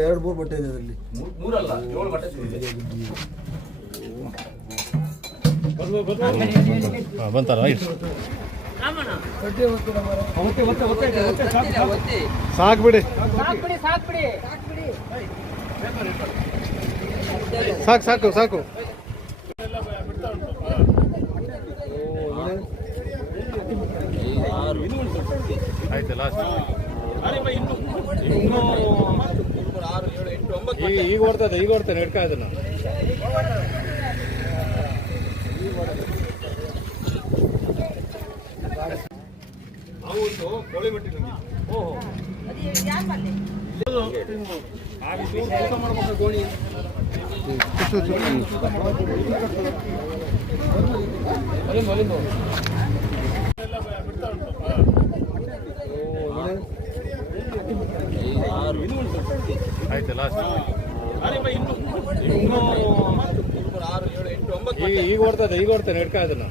ಎರಡು ಮೂರು ಬಟ್ಟೆ ಇದೆ ಅದರಲ್ಲಿ. ಮೂರ್- ಮೂರಲ್ಲ ಏಳು ಬಟ್ಟೆ ಸಿಕ್ಕಿದೆ ಬಂತಾರ ರೈಟ್ ಸಾಕು ಬಿಡಿ ಸಾಕು ಸಾಕು ಸಾಕು. ಆಯ್ತು ಲಾಸ್ಟ್ ಮೂರು, ಆರು ಏಳು ಎಂಟು ಒಂಬತ್ತು ಈಗ ಓಡ್ತದೆ ಈಗ ಓಡ್ತೇನೆ ಹಿಡ್ಕ ಅದನ್ನ. ಕೋಳಿ ಬಟ್ಟೆ ನಂಗೆ ಓಹೋ. ಮೂರು, ಆರು ಏಳು ಎಂಟು ಒಂಬತ್ತು ಈಗ ಈಗ ಓಡ್ತದೆ ಈಗ ಓಡ್ತೇನೆ ಹಿಡ್ಕ ಅದನ್ನ.